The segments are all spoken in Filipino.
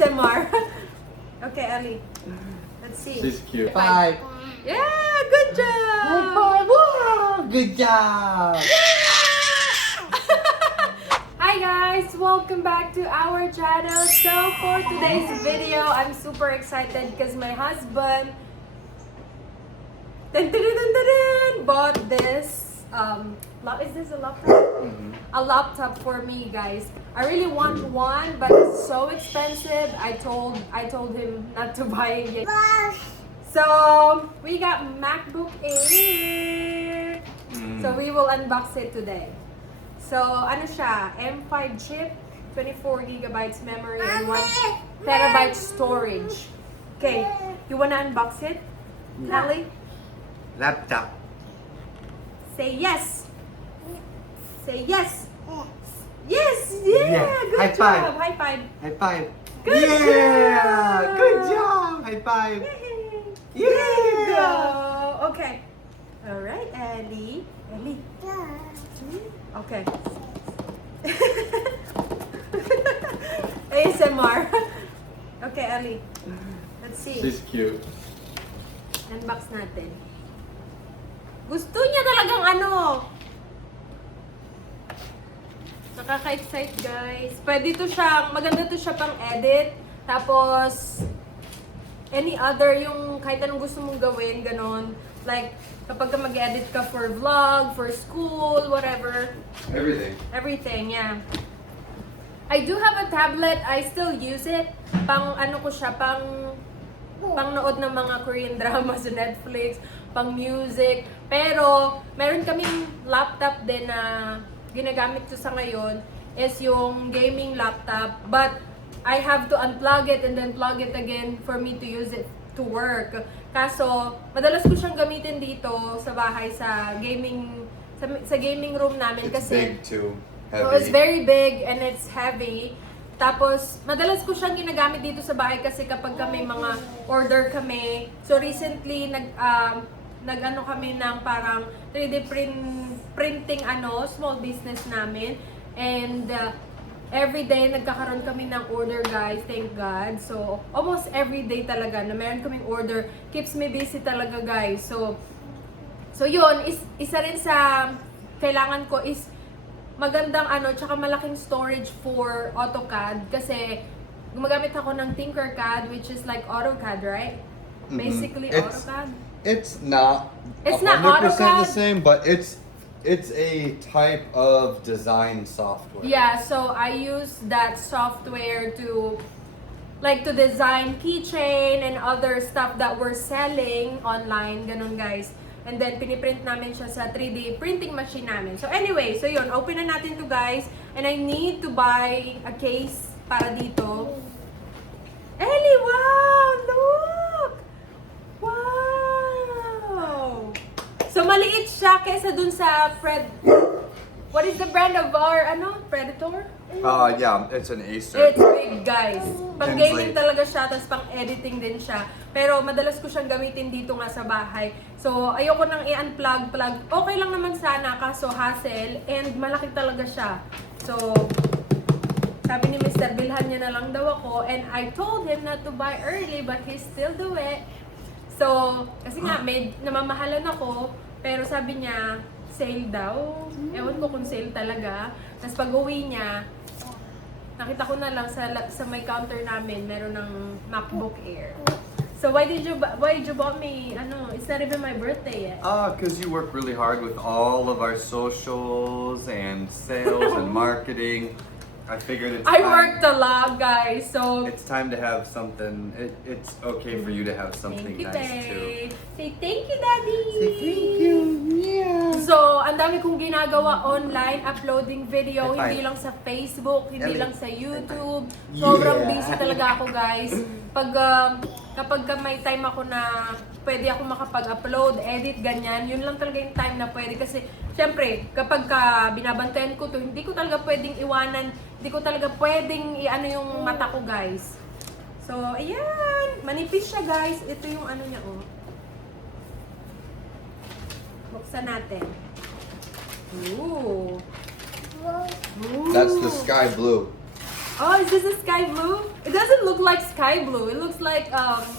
ASMR. Okay, Ali. Let's see. She's cute. Five. Yeah, good job. High five. Wow, good job. Hi guys, welcome back to our channel. So for today's video, I'm super excited because my husband bought this. Is this a laptop? A laptop for me, guys. I really want one, but it's so expensive. I told him not to buy it yet. So we got MacBook Air. So we will unbox it today. So ano siya? M5 chip, 24 gigabytes memory, and 1 terabyte storage. Okay, you wanna unbox it, Ali? Laptop. Say yes. Say yes. Yes. Yeah. Yeah. Good High job. five. High five. High five. Good Yeah. job. Good job. High five. Yay. There you go. Okay. All right, Ellie. Ellie. Okay. ASMR. Okay, Ellie. Let's see. She's cute. Unbox natin. Gusto niya talagang ano. Nakaka-excite, guys. Pwede to siya, maganda to siya pang edit. Tapos, any other, yung kahit anong gusto mong gawin, ganon. Like, kapag ka mag-edit ka for vlog, for school, whatever. Everything. Everything, yeah. I do have a tablet. I still use it. Pang ano ko siya, pang nood ng mga Korean drama sa Netflix, pang music. Pero, meron kaming laptop din na ginagamit ko sa ngayon is yung gaming laptop. But, I have to unplug it and then plug it again for me to use it to work. Kaso, madalas ko siyang gamitin dito sa bahay sa gaming sa gaming room namin It's kasi big too. so Heavy. it's very big and it's heavy. Tapos, madalas ko siyang ginagamit dito sa bahay kasi kapag may mga order kami. So, recently, nag-ano kami ng parang 3D printing small business namin. And, every day, nagkakaroon kami ng order, guys. Thank God. So, almost every day talaga na meron kaming order. Keeps me busy talaga, guys. So yun, isa rin sa kailangan ko is magandang tsaka malaking storage for AutoCAD kasi gumagamit ako ng Tinkercad, which is like AutoCAD, right? Basically AutoCAD. It's not. It's not 100% AutoCAD. the same, but it's a type of design software. Yeah, so I use that software to design keychain and other stuff that we're selling online, ganun guys. And then piniprint namin siya sa 3D printing machine namin. So anyway, so yun, open na natin to guys. And I need to buy a case para dito. Ellie, wow! Look! Wow! So maliit siya kaysa dun sa what is the brand of our Predator? Yeah, it's an Acer. It's big, guys. Pang gaming Translate. talaga siya, tapos pang editing din siya. Pero madalas ko siyang gamitin dito nga sa bahay. So, ayoko nang i-unplug. Okay lang naman sana, kaso hassle. And malaki talaga siya. So, sabi ni Mr. bilhan niya na lang daw ako. And I told him not to buy early, but he still do it. So, kasi nga, may namamahalan ako. Pero sabi niya, sale daw. Ewan ko kung sale talaga. Tapos pag uwi niya, nakita ko na lang sa may counter namin, meron ng MacBook Air. So why did you buy me? It's not even my birthday yet. Because you work really hard with all of our socials and sales and marketing. I figured it's I time. worked a lot, guys. So It's time to have something. It's okay for you to have something thank you, nice too. babe. Say thank you, Daddy. Say thank you. Yeah. So, ang dami kong ginagawa online, uploading video, High five. hindi lang sa Facebook, hindi Ellie. lang sa YouTube. Sobrang Yeah. busy talaga ako, guys. Kapag may time ako na pwede ako makapag-upload, edit, ganyan, yun lang talaga yung time na pwede. Kasi, syempre, kapag binabantayan ko to, hindi ko talaga pwedeng iwanan, hindi ko talaga pwedeng yung mata ko, guys. So, ayan. Manipis siya, guys. Ito yung niya, oh. Buksan natin. Ooh. That's the sky blue. Oh, is this a sky blue? It doesn't look like sky blue. It looks like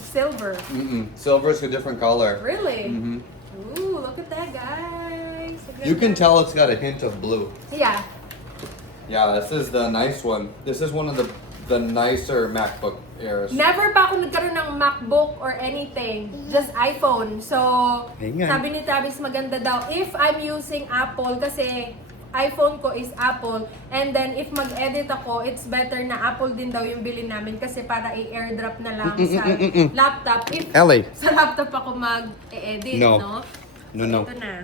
silver. Silver's a different color. Really? Mhm. Ooh, look at that, guys. Look at You can that. tell it's got a hint of blue. Yeah. Yeah, this is the nice one. This is one of the nicer MacBook Airs. Never pa ako nagkaroon ng MacBook or anything. Just iPhone. So, Hingan. sabi ni Tabis maganda daw if I'm using Apple kasi iPhone ko is Apple. And then, if mag-edit ako, it's better na Apple din daw yung bilhin namin kasi para i-airdrop na lang sa laptop. If Ellie. sa laptop ako mag-edit, No. no? No, no. Ito na.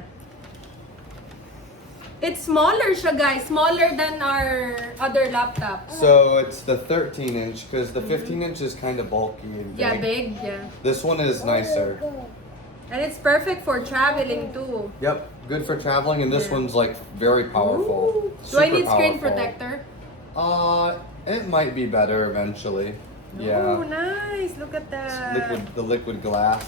It's smaller siya, guys. Smaller than our other laptop. So it's the 13-inch because the 15-inch is kind of bulky and big. Yeah, big. Yeah. This one is nicer. And it's perfect for traveling too. Yep, good for traveling, and this Yeah. one's like very powerful. Do I Super need screen powerful. protector? It might be better eventually. Oh, Yeah. nice. Look at that. The liquid glass.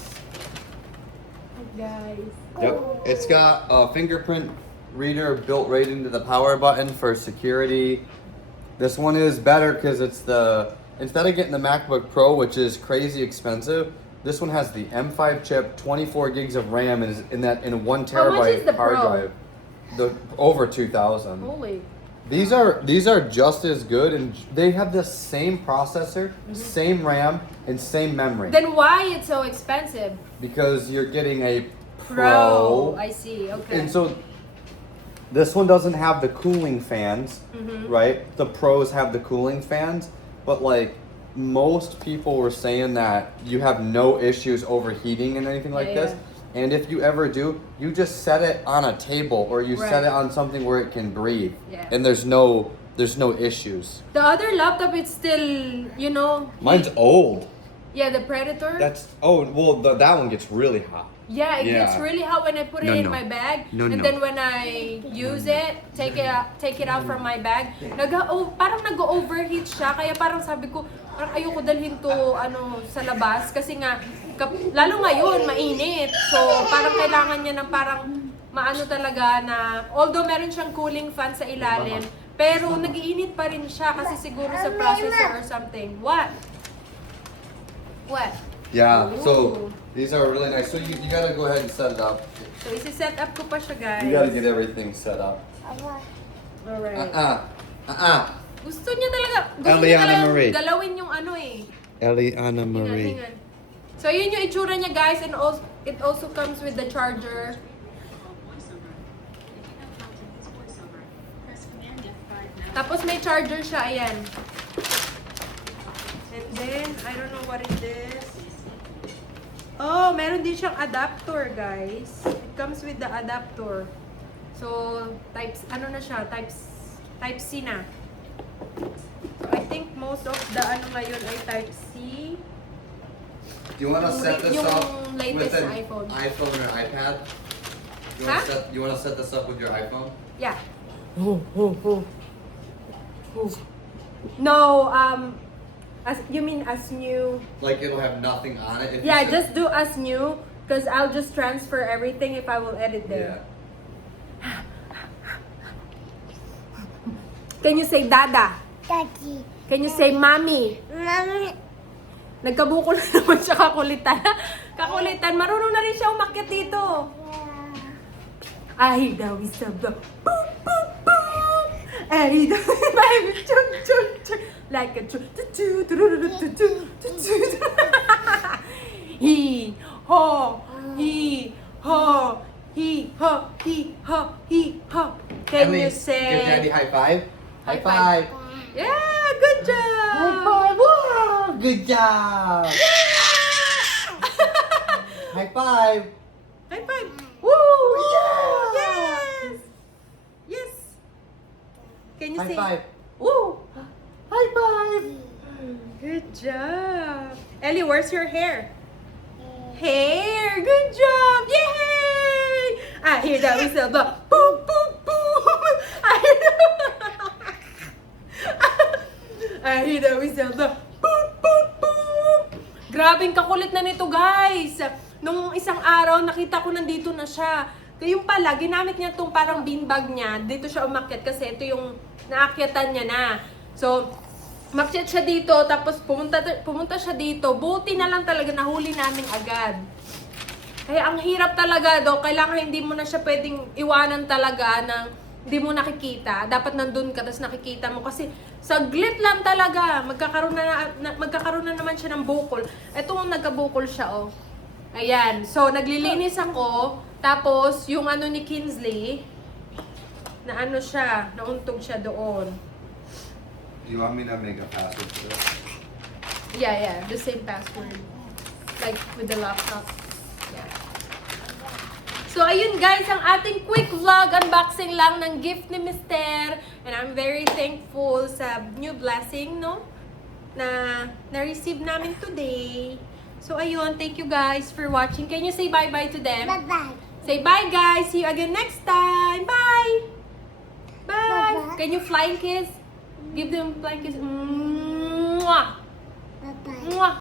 Guys. Yep. It's got a fingerprint reader built right into the power button for security. This one is better because it's instead of getting the MacBook Pro, which is crazy expensive, this one has the M5 chip, 24 gigs of RAM, and is in a 1 How much is terabyte the hard Pro? drive. The over 2,000. Holy. These are just as good, and they have the same processor, same RAM, and same memory. Then why it's so expensive? Because you're getting a Pro. I see. Okay. and so this one doesn't have the cooling fans, right? The pros have the cooling fans, but like most people were saying that you have no issues overheating and anything like Yeah, this. And if you ever do, you just set it on a table or you set Right. it on something where it can breathe. Yeah. And there's no issues. The other laptop is still, you know. Mine's old. Yeah, the Predator. That one gets really hot. Yeah, it gets Yeah. really hot when I put it No, in no. my bag. No, and no. then when I use it, take it out from my bag, parang nag-overheat siya. Kaya parang sabi ko, parang ayoko dalhin to sa labas. Kasi nga, lalo ngayon, mainit. So, parang kailangan niya ng parang maano talaga na, although meron siyang cooling fan sa ilalim, pero nag-iinit pa rin siya kasi siguro sa processor or something. What? What? Yeah, so Ooh. these are really nice. So you gotta go ahead and set it up. So, isi-set up ko pa siya, guys. You gotta get everything set up. Alright. Gusto niya talaga, Eliana talagang Marie. galawin yung ano eh. Eliana Hingan, Marie. hingan. So, yun yung itsura niya, guys. And also, it also comes with the charger. Tapos may charger siya, ayan. And then, I don't know what is this. Oh, meron din siyang adapter, guys. It comes with the adapter. So, ano na siya, type C na. So, I think most of the ano ngayon ay type C. Do you want to Yung set this yung up latest with an na iPhone. iPhone or iPad? Huh? You want to set this up with your iPhone? Yeah. No, as you mean as new? Like it'll have nothing on it. If you Yeah, set- just do as new, because I'll just transfer everything if I will edit there. Yeah. Can you say Dada? Daddy. Can you say Mommy? Mommy. Nagkabuko na naman siya kakulitan. Kakulitan, marunong na rin siya umakyat dito. Ay, daw is a boom, boom, boom, boom. Ay, daw is chug, chug, chug. Like a chug, chug, chug, chug, chug, chug. He, ho, he, ho, he, ho, he, ho, he, ho. Can you say... Give Daddy high five. High five. Yeah, good job! High five! Wow! Good job! High five! High five! Woo! Yeah! Yes! Yes! Can you High say? five! Woo! High five! Good job! Ellie, where's your hair? Hair! Good job! Yay! I hear that whistle. Boom, boom, boom! I hear I hear that whistle. Boom, boom, boom! Grabing kakulit na nito, guys! Nung isang araw, nakita ko nandito na siya. Kaya yung pala, ginamit niya itong parang beanbag niya. Dito siya umakyat kasi ito yung naakyatan niya na. So, Umakyat siya dito, tapos pumunta siya dito. Buti na lang talaga nahuli namin agad. Kaya ang hirap talaga do, kailangan hindi mo na siya pwedeng iwanan talaga ng hindi mo nakikita. Dapat nandun ka, tapos nakikita mo. Kasi saglit lang talaga, magkakaroon na naman siya ng bukol. Ito nagkabukol siya, oh. Ayan, so naglilinis ako, tapos yung ano ni Kinsley, na ano siya, nauntog siya doon. You want me to make a password for this? Yeah, the same password. Like with the laptop. Yeah. So, ayun guys, ang ating quick vlog, unboxing lang ng gift ni Mister. And I'm very thankful sa new blessing, no? Na na-receive namin today. So, ayun, thank you guys for watching. Can you say bye-bye to them? Bye-bye. Say bye guys. See you again next time. Bye! Bye! Bye-bye. Can you flying kiss? Give them flying kiss. Mwah!